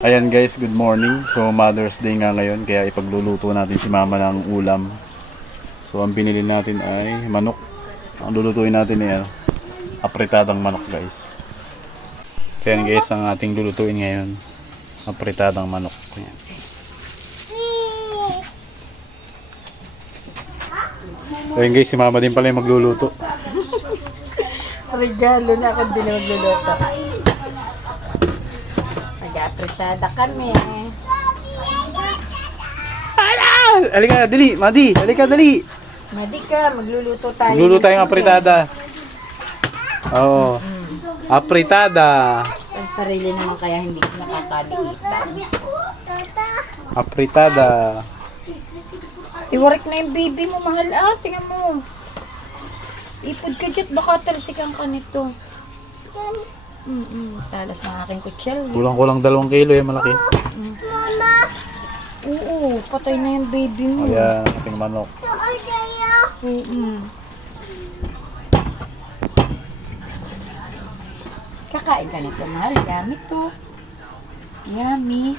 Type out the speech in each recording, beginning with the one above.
Ayan guys, good morning. So Mother's Day nga ngayon, kaya ipagluluto natin si Mama ng ulam. So ang binili natin ay manok. Ang lulutuin natin ay apritadang manok guys. So yan guys, ang ating lulutuin ngayon, apritadang manok. Ayan. So yan guys, si Mama din pala yung magluluto. Regalo na ako din magluluto. Nag-apritada kami. Halika, dali, Madi. Halika, dali. Madi ka, magluluto tayo. Magluluto tayong apritada. Oo. Apritada. Ang sarili naman kaya hindi ko nakakaliitan. Apritada. Iwarik na yung baby mo, mahal. Tingnan mo. Ipod ka dyan, baka talsikan ka nito. Talas ng aking kutsilyo. Kulang-kulang 2 kilo yung malaki. Oo, patay na yung baby mo. Ayan, ating manok. Kakain ka nito, mahal. Yummy to. Yummy.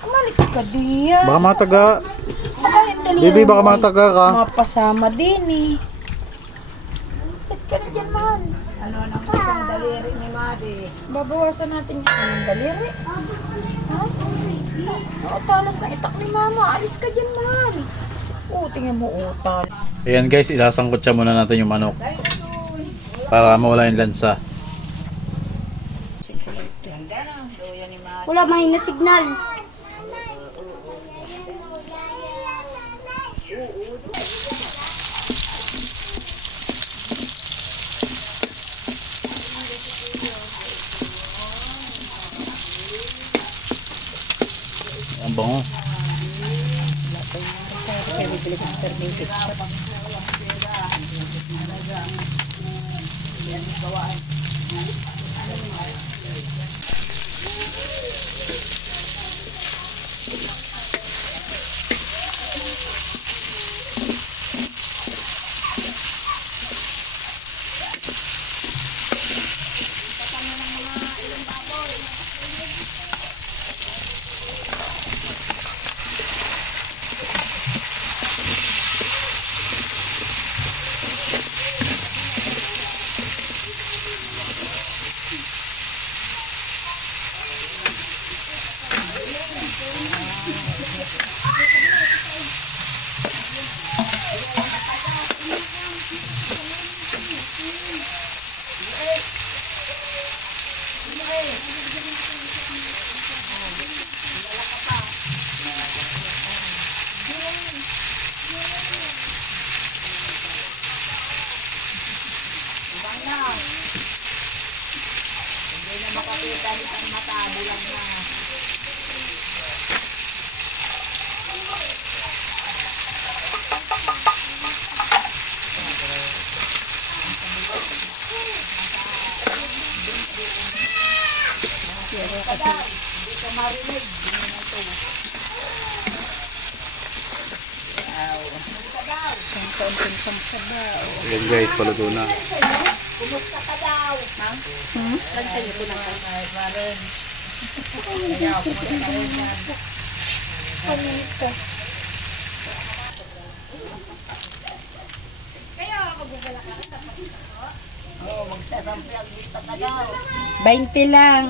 Umalik ka diyan. Baka mataga. Dali Baby, baka mataga ka. mapasama din eh. Ba't ka na dyan, mahal? Ano nang isang daliri ni Madi? Babawasan natin yung isang daliri. Ha? Oo, talas na itak ni Mama. Alis ka dyan, mahal. Oo, tingnan mo, utal. Ayan guys, isasangkot siya muna natin yung manok. Para mawala yung lansa. Wala, mahina signal. Ang bango. Ayan guys, paluto na. $20 lang.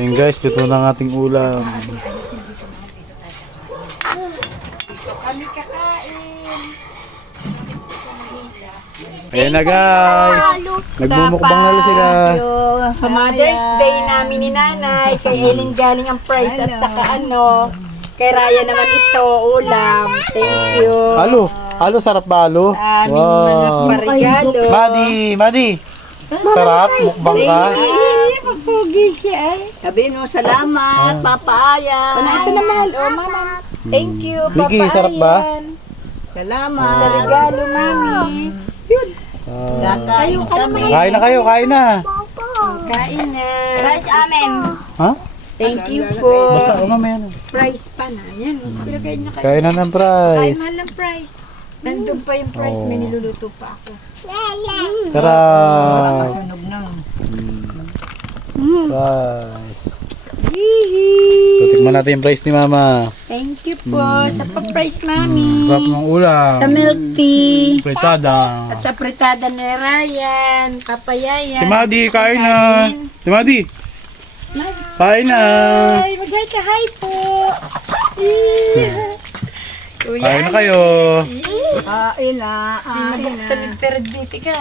Ayan guys, luto na ang ating ulam. Kami kakain. Ayan na guys. Nagmumukbang na sila. Sa Mother's Day namin ni Nanay, kay Ellen galing ang prize at saka kay Raya naman ito, ulam. Thank you. Halo, sarap ba halo? Sa aming mga parigalo. Madi. Sarap, mukbang ka. Ay, mapugi siya ay. Sabihin mo, salamat, papayan. Ito na mahal, mama. Thank you, Vicky, papayan. sarap ba? Salamat. Sa regalo, mami. Yun. Kakain kami. Kain na kayo, kain na. Kain na. Guys, amin. Ha? Thank you po. Basta ako mamaya na. Price pa na. Yan, ilagay na kayo. Kain na ng Kain price. mahal ng price. Nandun pa yung price, may niluluto pa ako. Sarap. Tunog na. Price. So, tikman natin yung price ni Mama. Thank you po sa pa-price, mami. Sarap ng ulam. Sa milk tea. Fritada. At sa pritada ni Ryan, papayayan. Si Madi, kain na. Si Madi, kain na. Ay, mag-hi ka, hi po. Kuya, Kain na kayo. Kain na. Nagsalid pero dito ka.